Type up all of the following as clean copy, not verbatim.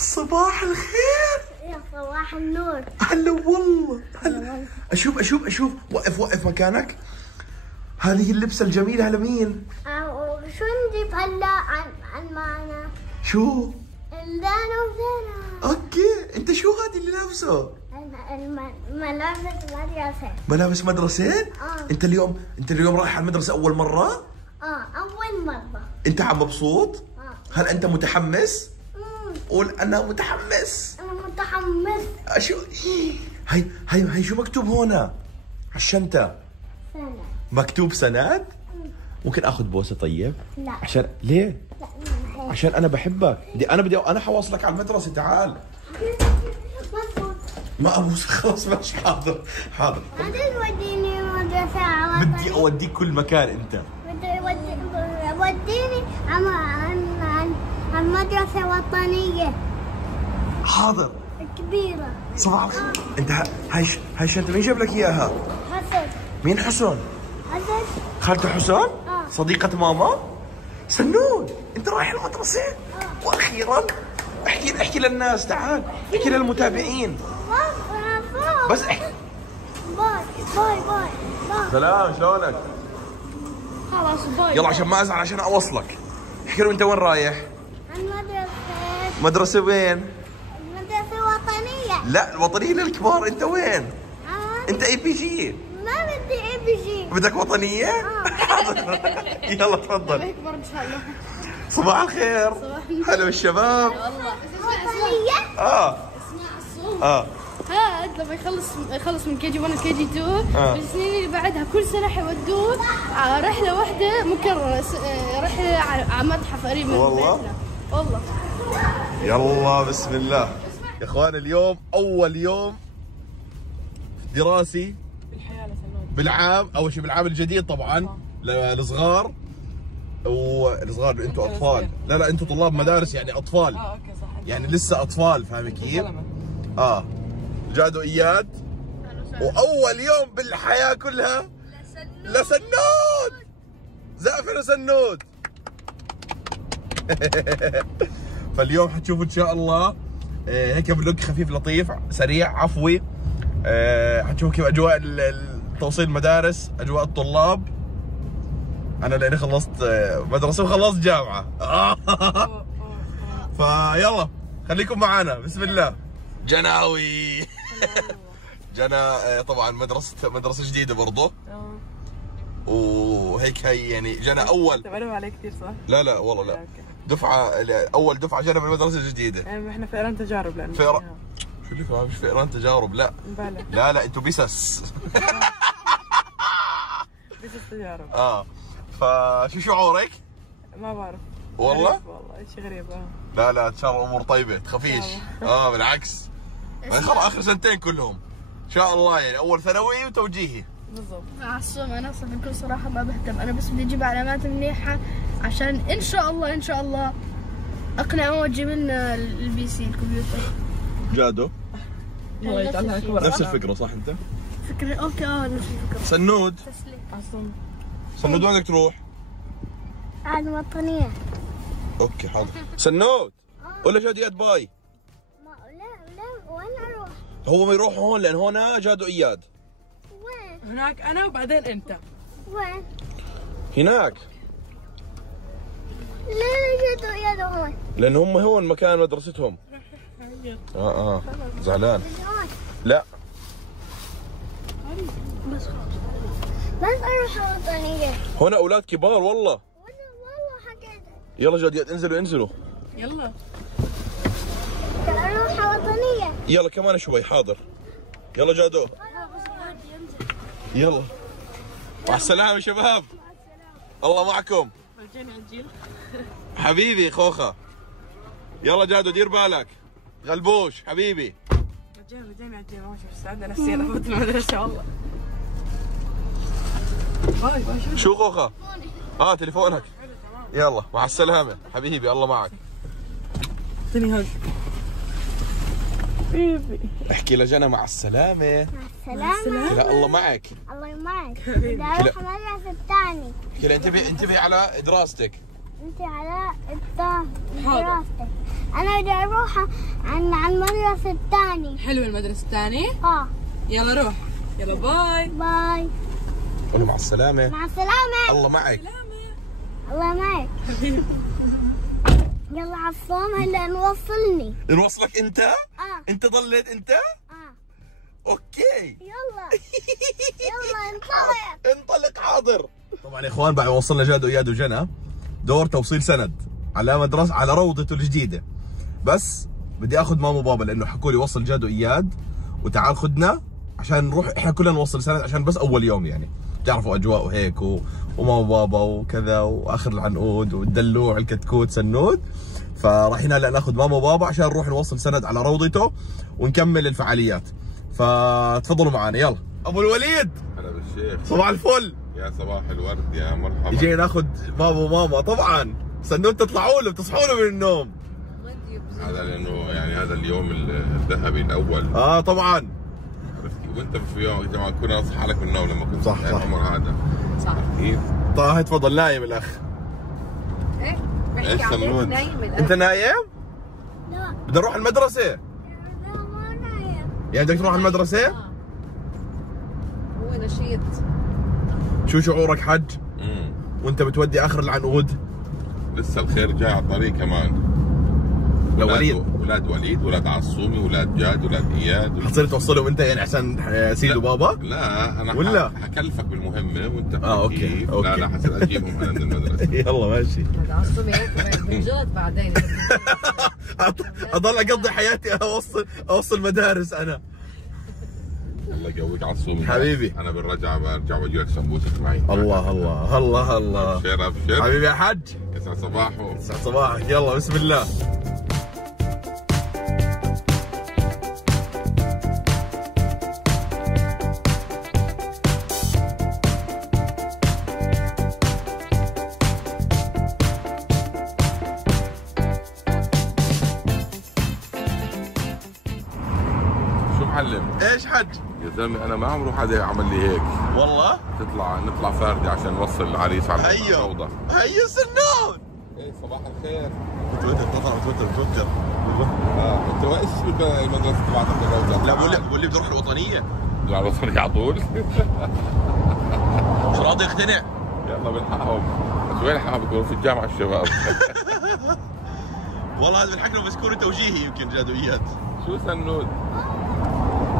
صباح الخير. يا صباح النور. هلا والله هلا. اشوف وقف مكانك. هذه اللبسه الجميله لمين؟ شو نجيب هلا عن معنا؟ شو؟ لنا وزنا. اوكي، انت شو هذه اللي لابسه؟ ملابس مدرسة. ملابس مدرسة؟ انت اليوم رايح على المدرسة أول مرة؟ أول مرة. انت مبسوط؟ هل انت متحمس؟ قول انا متحمس. أنا متحمس. شو هي شو مكتوب هنا؟ على الشنطة؟ سند. مكتوب سند؟ ممكن اخذ بوسة طيب؟ لا. عشان ليه؟ لا. عشان انا بحبك. انا حواصلك على المدرسة. تعال. ما ابوس. خلاص ماشي. حاضر. ما توديني المدرسة. بدي اوديك كل مكان انت. وديني عن مدرسة وطنية. حاضر. كبيرة. صباح الخير. انت هاي الشنطة مين جاب لك اياها؟ حسن. مين حسن؟ حسن. خالته حسن؟ صديقة ماما؟ سنون، انت رايح المدرسة؟ واخيرا احكي للناس. تعال احكي للمتابعين. بس احكي. باي. سلام، شلونك؟ خلاص باي. يلا عشان ما ازعل، عشان اوصلك. احكي لهم انت وين رايح؟ المدرسة. مدرسة وين؟ المدرسة الوطنية. لا، الوطنية للكبار. انت وين؟ انت اي بي جي. ما بدي اي بي جي. بدك وطنية؟ يلا تفضل. اكبر ان شاء الله. صباح الخير. هلا بالشباب. والله وطنية؟ اسمع الصوت. هذا لما يخلص من كي جي 1 وكي جي 2 السنين اللي بعدها كل سنه حيودوه رحله واحده مكرره، رحله على متحف قريب من بيتنا. والله. يلا بسم الله يا اخوان. اليوم اول يوم دراسي بالعام، اول شيء بالعام الجديد طبعا للصغار. والصغار انتم اطفال. لا انتم طلاب مدارس، يعني اطفال. اوكي صح. يعني لسه اطفال، فاهم كيف؟ جادو اياد. واول يوم بالحياه كلها لسنود. زعفر سنود. فاليوم حتشوفوا ان شاء الله هيك فلوج خفيف لطيف سريع عفوي. حتشوفوا كيف اجواء توصيل المدارس، اجواء الطلاب. انا لاني خلصت مدرسه وخلصت جامعه. فيلا خليكم معنا. بسم الله. جناوي. جنا طبعا مدرسه جديده برضه. وهيك هي يعني جنا اول. تعرف عليه كثير صح؟ لا والله لا. دفعه اول دفعه جنا بالمدرسه الجديده. احنا فئران تجارب لانه شو اللي فيها؟ مش فئران تجارب. لا لا انتوا بسس. بسس تجارب. فشو شعورك؟ ما بعرف والله شيء غريب. لا ان شاء الله الامور طيبه، تخافيش. بالعكس. خلاص اخر سنتين كلهم ان شاء الله، يعني اول ثانوي وتوجيهي. بالضبط. عالصوم انا اصلا بكل صراحه ما بهتم، انا بس بدي اجيب علامات منيحه عشان ان شاء الله اقنع واجي من البي سي الكمبيوتر. جادو الله يجعلها اكبر. نفس الفكره صح انت؟ فكره اوكي. نفس الفكره. سنود. تسليم. سنود وين بدك تروح؟ على الوطنية. اوكي حاضر. سنود ولا جادو اياد باي؟ لا وين اروح؟ هو ما يروح هون لان هون جادو اياد. وين؟ هناك انا وبعدين انت. وين؟ هناك. لا جدو يا هون. لان هم هون مكان مدرستهم. زعلان. لا بس اروح وطنية. هنا اولاد كبار والله. والله حكيت. يلا جاد انزلوا. يلا اروح وطنية. يلا كمان شوي. حاضر. يلا جادو. يلا مع السلامة يا شباب. الله معكم. حبيبي خوخة. يلا جادو دير بالك. غلبوش حبيبي. رجعني عجيل ماشي ساعدنا نفسيا افوت المدرسة والله. شو خوخة؟ تليفونك. يلا مع السلامة حبيبي. الله معك. اعطيني هاج. حبيبي. احكي لجنى مع السلامة. مع السلامة. لا الله معك. الله معك. بدي اروح المدرسة الثاني. كلا انتبهي على دراستك. انت على دراستك. انا بدي اروح عن المدرسة الثانية. حلو المدرسة الثانية؟ يلا روح. يلا باي. باي. قول مع السلامة. مع السلامة. الله معك. الله معك. يلا عالصوم هلا نوصلني. نوصلك انت؟ انت ضليت انت؟ اوكي. يلا. يلا انطلق. انطلق حاضر. طبعا يا اخوان بعد ما وصلنا جاد واياد وجنى دور توصيل سند على مدرسة على روضته الجديدة. بس بدي اخذ ماما وبابا لانه حكوا لي وصل جاد واياد وتعال خدنا عشان نروح احنا كلنا نوصل سند عشان بس اول يوم يعني تعرفوا اجواء وهيك وماما وبابا وكذا واخر العنقود والدلوع الكتكوت سنود. فرايحين هلا ناخذ ماما وبابا عشان نروح نوصل سند على روضته ونكمل الفعاليات. فتفضلوا معنا يلا. ابو الوليد. هلا بالشيخ. صباح الفل. يا صباح الورد يا مرحبا. جاي ناخذ بابا وماما طبعا سنود تطلعوا له بتصحوا له من النوم. هذا لانه يعني هذا اليوم الذهبي الاول. طبعا. وانت في يوم لما كنا اصحى لك من النوم لما كنت صح العمر هذا. صح. كيف؟ طه تفضل نايم الاخ. ايش سنود؟ انت نايم؟ لا. بدنا نروح المدرسة. لا ما نايم. يعني بدك تروح المدرسة؟ هو نشيط. شو شعورك حج؟ وانت بتودي اخر العنقود؟ لسه الخير جاي على الطريق كمان. لوليد. ولاد وليد، ولاد عصومي، ولاد جاد، ولاد اياد. حتصير توصلهم انت يعني عشان سيد وبابا؟ لا انا ولا حكلفك بالمهمه وانت اوكي. لا حصير اجيبهم من عند المدرسه. يلا ماشي. هذا عصبي هيك بنجلط بعدين. اضل اقضي حياتي اوصل مدارس انا. الله يقويك عصومي حبيبي. انا بالرجعه برجع واجي لك سمبوسك معي. الله الله الله الله. ابشر ابشر حبيبي يا حج. يسعد صباحه. يسعد صباحك. يلا بسم الله. معلم ايش حج؟ يا زلمه انا ما عمره حدا عمل لي هيك والله؟ نطلع فاردة عشان نوصل العريس على الروضة. هيا سنون. ايه صباح الخير. متوتر. انت ايش المدرسة تبعتك الروضة؟ لا بقول لي بدي اروح الوطنية. بدي على الوطنية على طول. مش راضي يقتنع. يلا بنلحقهم. بس وين حابب يكونوا في الجامعة الشباب؟ والله هذا بنحكي له بس كوري توجيهي يمكن جاد واياد. شو سنود؟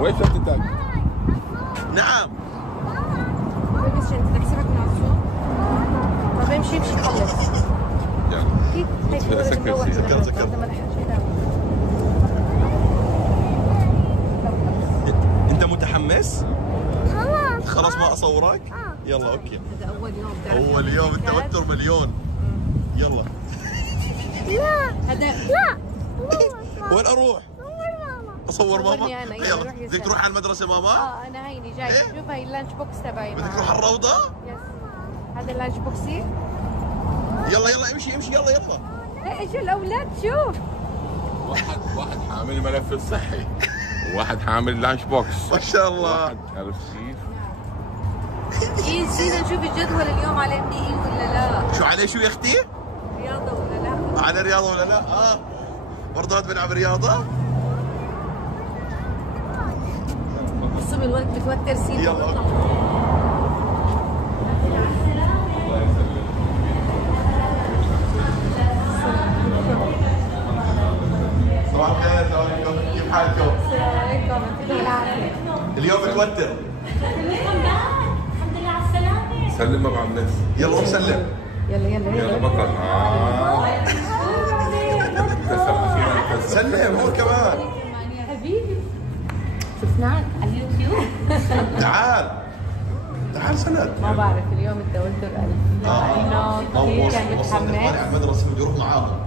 وين شنطتك؟ نعم. بس شنطتك سيبك من عصوم. طب امشي خلص. يلا. كيف؟ هيك سكر. انت متحمس؟ خلاص ما اصورك؟ يلا اوكي. هذا اول يوم التوتر مليون. يلا. لا. هذا لا. وين اروح؟ اصور ماما؟ صورني أنا، يلا يلا روح بدك تروح على المدرسة ماما؟ انا هيني جاي. شوف هاي اللانش بوكس تبعي. بدك تروح على الروضة؟ يس. هذا اللانش بوكسي. يلا امشي يلا. ايه شو الاولاد شوف. واحد حامل الملف الصحي وواحد حامل لانش بوكس. ما شاء الله. عرفت كيف؟ ايه نسينا نشوف الجدول اليوم على MDE ولا لا؟ شو عليه شو يا اختي؟ رياضة ولا لا؟ على رياضة ولا لا؟ برضه هاد بلعب رياضة؟ بصوا بالوقت بتوتر سيدي. يلا صباح الخير. السلام عليكم. كيف حالكم؟ السلام عليكم. يعطيكم العافية. اليوم متوتر. الحمد لله على السلامة. سلم ما بعد نفس. يلا روح سلم. يلا بطل. سلم هو كمان. حبيبي. شفناك على اليوتيوب. تعال سند. ما بعرف اليوم التوتر ألف. كان متحمس. على المدرسة بدي اروح معاهم.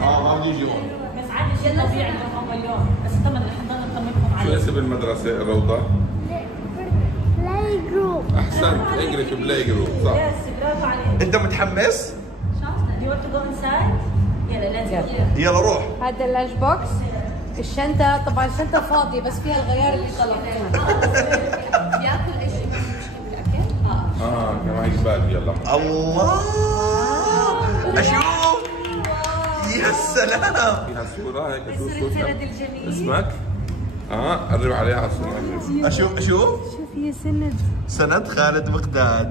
ما بدي يجي يوم. بس عادي شيء طبيعي انهم اول يوم، بس طبعا رح نضل نطمنكم شو عليه. اسم المدرسة الروضة؟ بلاي جروب. احسنت. انجلش بلاي جروب صح. يس برافو عليك. انت متحمس؟ Do you want to go inside? يلا let's go. يلا روح. هذا اللانش بوكس. الشنطة طبعا الشنطة فاضية بس فيها الغيار اللي طلبناه. بياكل ايش؟ كمان هيك بالي. يلا الله. اشوف. يا سلام. فيها صورة هيك شوف اسمك؟ قرب عليها على الصورة. اشوف شوفي سند. سند خالد مقداد.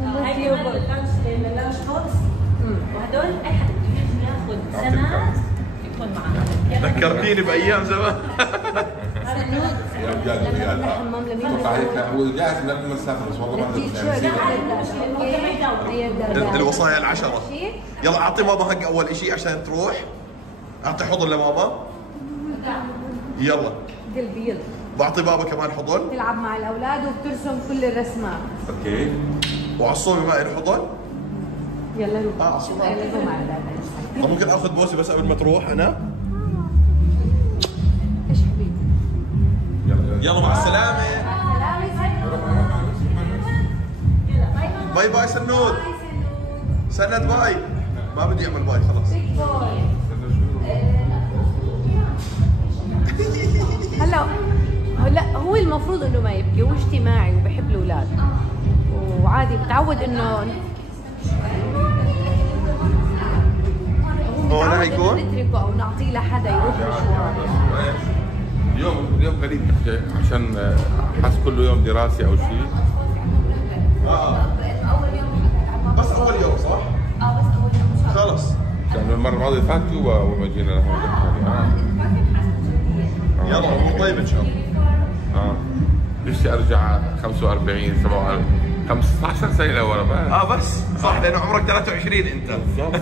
هاي كمان اللانش بوكس. وهدول اي حد بده ياخذ سند يكون معاه. ذكرتيني بايام زمان. يا رجال رجال. اتوقع هيك هو جاهز من قبل ما نسافر بس والله ما الوصايا العشرة. يلا اعطي ماما حق اول شيء عشان تروح. اعطي حضن لماما. يلا. قلبي يلا. بعطي بابا كمان حضن. تلعب مع الاولاد وبترسم كل الرسمات. اوكي. وعصومي معي الحضن. يلا روح. عصومي. يلا روح مع الاولاد. طب ممكن اخذ بوسه بس قبل ما تروح انا؟ ايش حبيبي؟ يلا مع السلامة. باي باي سنود. سند باي. ما بدي اعمل باي خلاص. هلا هو المفروض انه ما يبكي، هو اجتماعي وبحب الاولاد وعادي متعود انه هو انا هيكون نتركه او نعطيه لحدا يروح مشوار. اليوم غريب عشان حس كله يوم دراسي او شيء. بس اول يوم صح؟ بس اول يوم خلص. لانه المره الماضيه فاتوا وما جينا لهون. يلا طيب ان شاء الله. بدي ارجع 45 47 15 سنه لورا. بس صح لانه عمرك 23 انت. بالضبط.